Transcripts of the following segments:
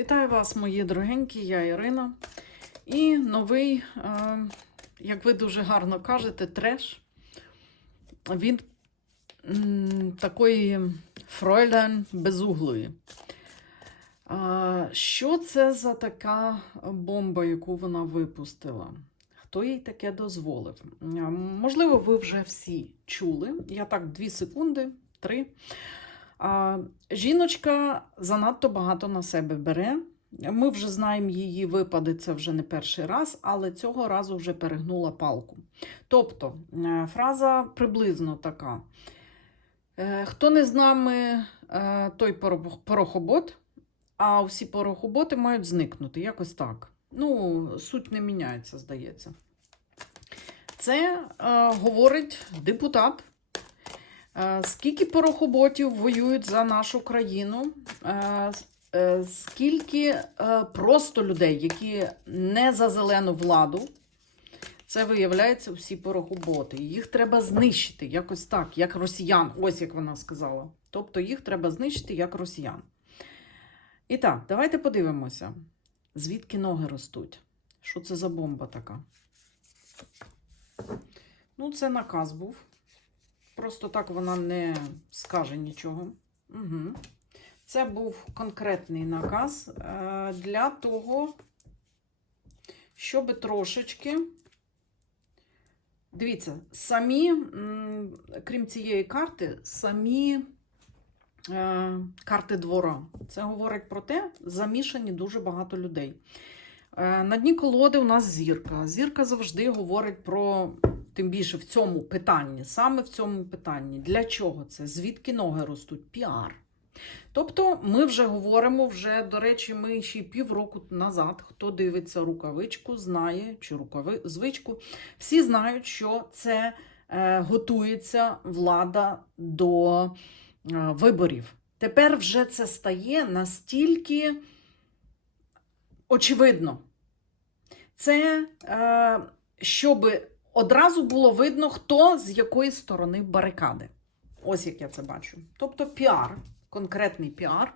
Вітаю вас, мої дорогенькі, я Ірина. І новий, е, як ви дуже гарно кажете, треш від такої Фройлен безуглої. Що це за така бомба, яку вона випустила? Хто їй таке дозволив? Можливо, ви вже всі чули. Я так, 2 секунди, три жіночка занадто багато на себе бере. Ми вже знаємо її випади, це вже не перший раз, але цього разу вже перегнула палку. Тобто, е, фраза приблизно така: Е, Хто не з нами, е, той порох- порохобот, а всі порохоботи мають зникнути. Якось так. Ну, суть не міняється, здається. Це е, говорить депутат. Е, Скільки порохоботів воюють за нашу країну? Е, е, Скільки просто людей, які не за зелену владу, це виявляється всі порохоботи. Їх треба знищити якось так, як росіян. Ось як вона сказала. Тобто їх треба знищити як росіян. І так, давайте подивимося, звідки ноги ростуть. Що це за бомба така? Ну, це наказ був. Просто так вона не скаже нічого. Угу. Це був конкретний наказ е, для того, щоб трошечки. Дивіться, самі, крім цієї карти, самі е, карти двора. Це говорить про те, замішані дуже багато людей. Е, на дні колоди у нас зірка. Зірка завжди говорить про, тим більше в цьому питанні, саме в цьому питанні. Для чого це? Звідки ноги ростуть? Піар. Тобто ми вже говоримо, вже, до речі, ми ще півроку назад, хто дивиться рукавичку, знає, чи рукавичку, всі знають, що це е, готується влада до е, виборів. Тепер вже це стає настільки очевидно. Це е, щоб одразу було видно, хто з якої сторони барикади. Ось як я це бачу. Тобто піар, конкретний піар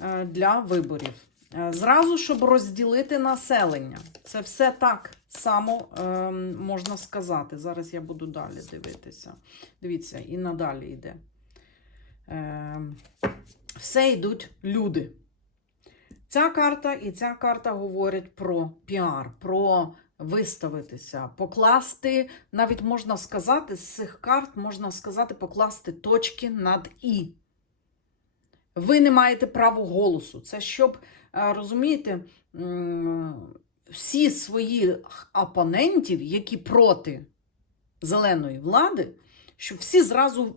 е, для виборів. Е, Зразу, щоб розділити населення. Це все так само е, можна сказати. Зараз я буду далі дивитися. Дивіться, і надалі йде. Е, все йдуть люди. Ця карта і ця карта говорять про піар, про виставитися, покласти, навіть можна сказати, з цих карт можна сказати, покласти точки над І. Ви не маєте права голосу. Це щоб, е, розумієте, всі своїх опонентів, які проти зеленої влади, щоб всі зразу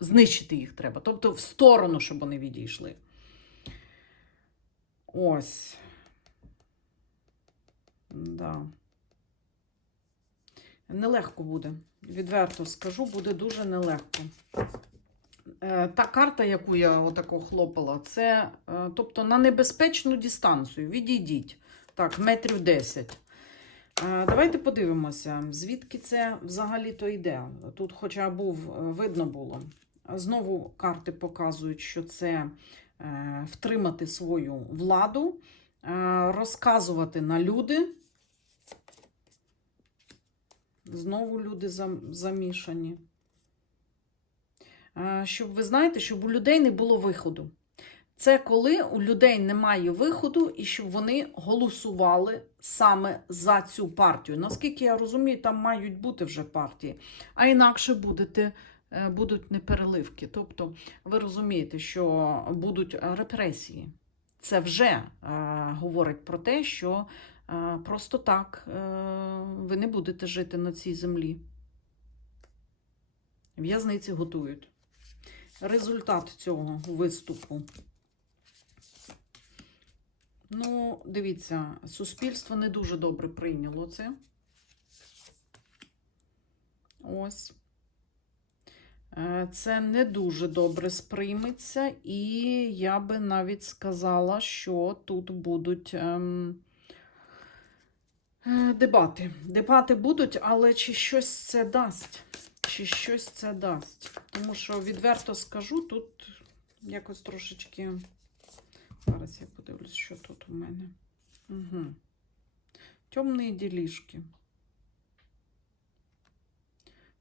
знищити їх треба. Тобто в сторону, щоб вони відійшли. Ось. Да. Нелегко буде. Відверто скажу, буде дуже нелегко. Е, Та карта, яку я отако хлопала, це е, тобто на небезпечну дистанцію. Відійдіть. Так, метрів 10. Е, Давайте подивимося, звідки це взагалі-то йде. Тут, хоча був, видно було. Знову карти показують, що це втримати свою владу, розказувати на люди. Знову люди замішані. Щоб ви знаєте, щоб у людей не було виходу. Це коли у людей немає виходу, і щоб вони голосували саме за цю партію. Наскільки я розумію, там мають бути вже партії, а інакше будете, е, будуть непереливки. Тобто, ви розумієте, що будуть репресії. Це вже е, говорить про те, що просто так е, ви не будете жити на цій землі. В'язниці готують. Результат цього виступу. Ну, дивіться, суспільство не дуже добре прийняло це. Ось. Е, Це не дуже добре сприйметься, і я би навіть сказала, що тут будуть ем, дебати. Дебати будуть, але чи щось це дасть? Чи щось це дасть? Тому що, відверто скажу, тут якось трошечки Зараз я подивлюсь, що тут у мене. Угу. Темні ділішки.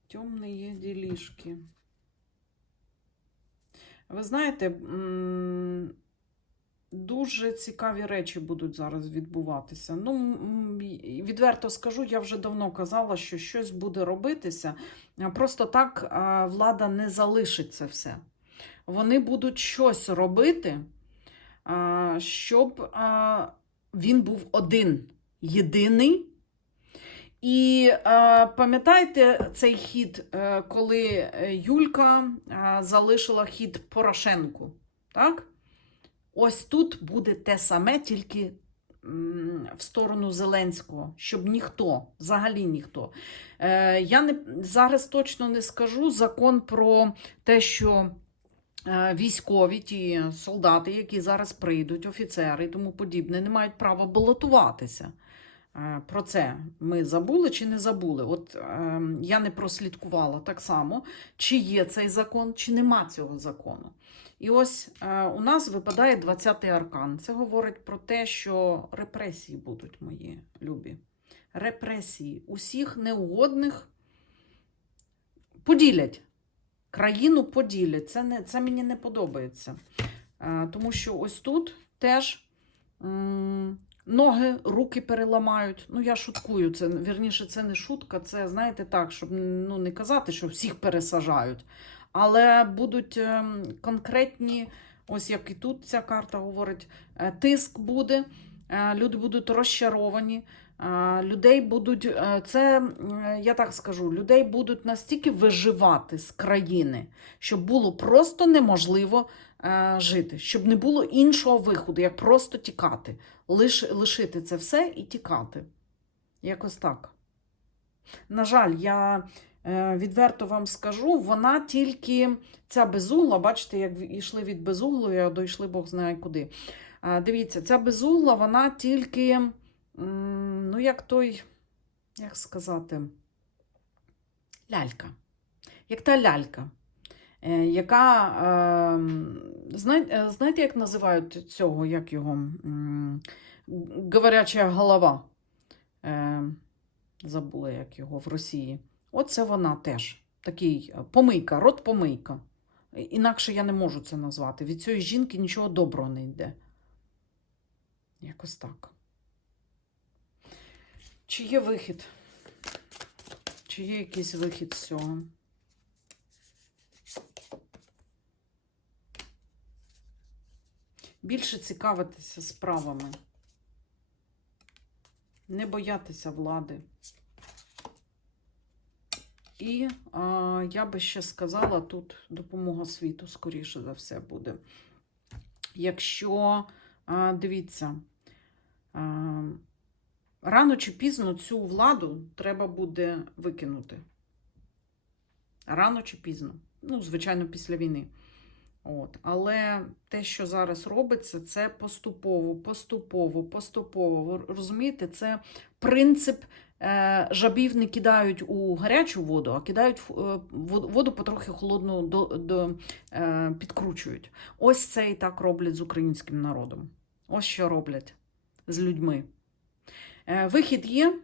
Темні ділішки. Ви знаєте, дуже цікаві речі будуть зараз відбуватися. Ну, відверто скажу, я вже давно казала, що щось буде робитися. Просто так влада не залишить це все. Вони будуть щось робити, щоб він був один, єдиний. І пам'ятаєте цей хід, е, коли е, Юлька залишила хід Порошенку? Так? Ось тут буде те саме, тільки в сторону Зеленського, щоб ніхто, взагалі ніхто. Е, я не, зараз точно не скажу закон про те, що е, військові, ті солдати, які зараз прийдуть, офіцери і тому подібне, не мають права балотуватися. Е, Про це ми забули чи не забули? От я не прослідкувала так само, чи є цей закон, чи нема цього закону. І ось е, у нас випадає 20-й аркан. Це говорить про те, що репресії будуть мої любі. Репресії. Усіх неугодних поділять. Країну поділять. Це, не, це мені не подобається. Е, тому що ось тут теж. м, Ноги, руки переламають. Ну, я шуткую. Це вірніше, це не шутка. Це знаєте так, щоб ну, не казати, що всіх пересажають. Але будуть ем, конкретні, ось як і тут ця карта говорить, е, тиск буде, е, люди будуть розчаровані. е, Людей будуть, це я так скажу, людей будуть настільки виживати з країни, щоб було просто неможливо жити, щоб не було іншого виходу, як просто тікати, Лиш, лишити це все і тікати. Якось так. На жаль, я відверто вам скажу, вона тільки ця безугла, бачите, як йшли від безуглої, а дійшли Бог знає куди. Е, дивіться, ця безугла, вона тільки, ну, як той, як сказати, лялька. Як та лялька, е, яка, е, знає- е, знаєте, як називають цього, як його? Говоряча голова. Е, забула, як його в Росії. Оце вона теж. Такий е, помийка, рот помийка. Інакше я не можу це назвати. Від цієї жінки нічого доброго не йде. Якось так. Чи є вихід? Чи є якийсь вихід з цього? Більше цікавитися справами. Не боятися влади. І а, я би ще сказала, тут допомога світу, скоріше за все, буде. Якщо, а, дивіться, а, рано чи пізно цю владу треба буде викинути. Рано чи пізно. Ну, звичайно, після війни. От. Але те, що зараз робиться, це поступово, поступово, поступово. Розумієте, це принцип жабів не кидають у гарячу воду, а кидають е, воду, потрохи холодну до, до, е, підкручують. Ось це і так роблять з українським народом. Ось що роблять з людьми. Е, вихід є.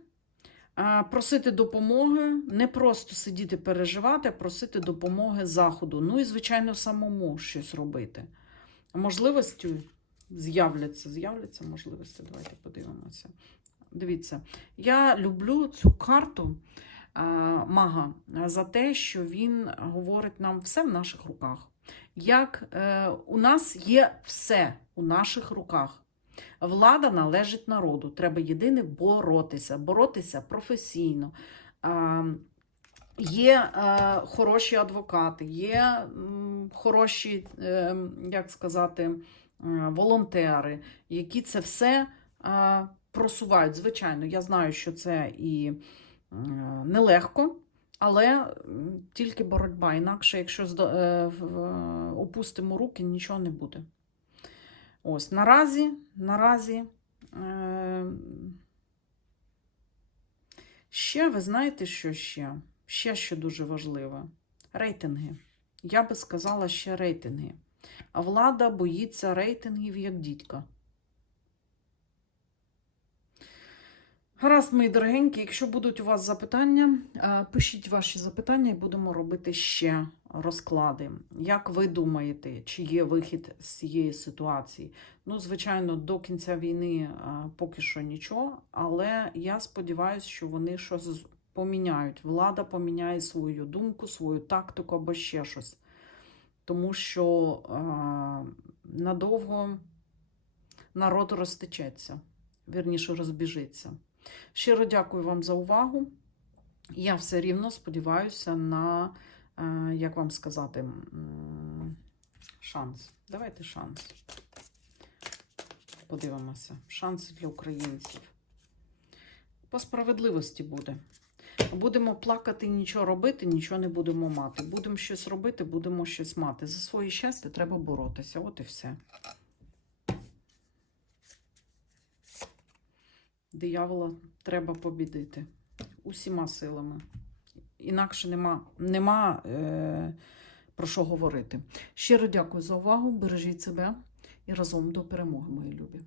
Е, Просити допомоги, не просто сидіти переживати, а просити допомоги заходу. Ну і, звичайно, самому щось робити. Можливості з'являться, з'являться можливості. Давайте подивимося. Дивіться, я люблю цю карту е, мага за те, що він говорить нам все в наших руках. Як е, у нас є все у наших руках. Влада належить народу. Треба єдине боротися, боротися професійно. А, Є е, хороші адвокати, є м, хороші, е, як сказати, е, волонтери, які це все е, просувають. Звичайно, я знаю, що це і е, нелегко, але тільки боротьба. Інакше, якщо е, опустимо руки, нічого не буде. Ось наразі, наразі. Е, ще, ви знаєте, що ще? Ще що дуже важливе. Рейтинги. Я би сказала ще рейтинги. А влада боїться рейтингів як дідька. Гаразд, мої дорогенькі, якщо будуть у вас запитання, е, пишіть ваші запитання і будемо робити ще розклади. Як ви думаєте, чи є вихід з цієї ситуації? Ну, звичайно, до кінця війни е, поки що нічого, але я сподіваюся, що вони щось поміняють. Влада поміняє свою думку, свою тактику або ще щось. Тому що е, надовго народ розтечеться, вірніше розбіжиться. Щиро дякую вам за увагу. Я все рівно сподіваюся на, е, як вам сказати, шанс. Давайте шанс. Подивимося. Шанси для українців. По справедливості буде. Будемо плакати, нічого робити, нічого не будемо мати. Будемо щось робити, будемо щось мати. За своє щастя треба боротися. От і все. Диявола треба побідити усіма силами. Інакше нема, нема е, про що говорити. Щиро дякую за увагу. Бережіть себе і разом до перемоги, мої любі.